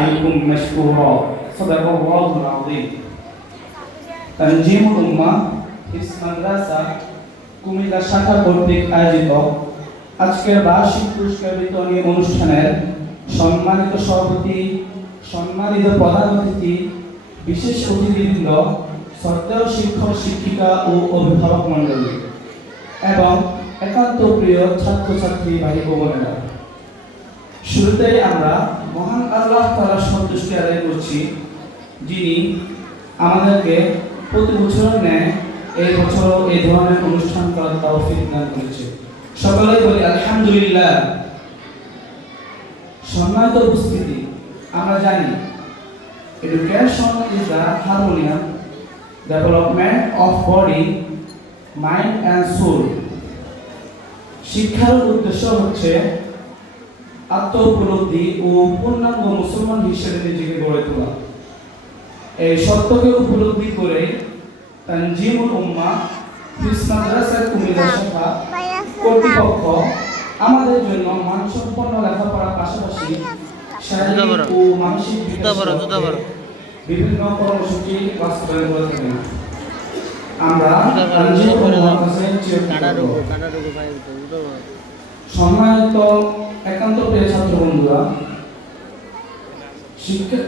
سعيكم مشكورا صدق الله العظيم তানজিমুল উম্মাহ ইস মাদ্রাসা কুমিল্লা শাখা কর্তৃক আয়োজিত আজকের বার্ষিক পুরস্কার বিতরণী অনুষ্ঠানের সম্মানিত সভাপতি সম্মানিত প্রধান অতিথি বিশেষ অতিথিবৃন্দ শ্রদ্ধেয় শিক্ষক শিক্ষিকা ও অভিভাবক মণ্ডলী এবং একান্ত প্রিয় ছাত্রছাত্রী ভাই ও বোনেরা শুরুতেই আমরা মহান তাআলার সন্তুষ্টি আদায় করছি, যিনি আমাদেরকে প্রতি বছরের ন্যায় এই বছরও এই ধরনের অনুষ্ঠান করার তৌফিক দান করেছে। সকলেই বলি, আলহামদুলিল্লাহ। সম্মানিত উপস্থিতি, আমরা জানি education is the harmonium development of body mind and soul শিক্ষার উদ্দেশ্য হচ্ছে আত্ম উপলব্ধি ও পূর্ণাঙ্গ মুসলমান হিসেবে নিজেকে গড়ে তোলা। এই সত্যকে উপলব্ধি করে তানজিমুল উম্মা ফিস মাদ্রাসা কুমিল্লা শাখা কর্তৃপক্ষ আমাদের জন্য মানসম্পন্ন লেখাপড়ার পাশাপাশি শারীরিক ও মানসিক। বিভিন্ন কর্মসূচি বাস্তবায়ন করে থাকেন। আমরা সম্মানিত একান্ত প্রিয় ছাত্র বন্ধুরা ਸ਼ਿਕਰ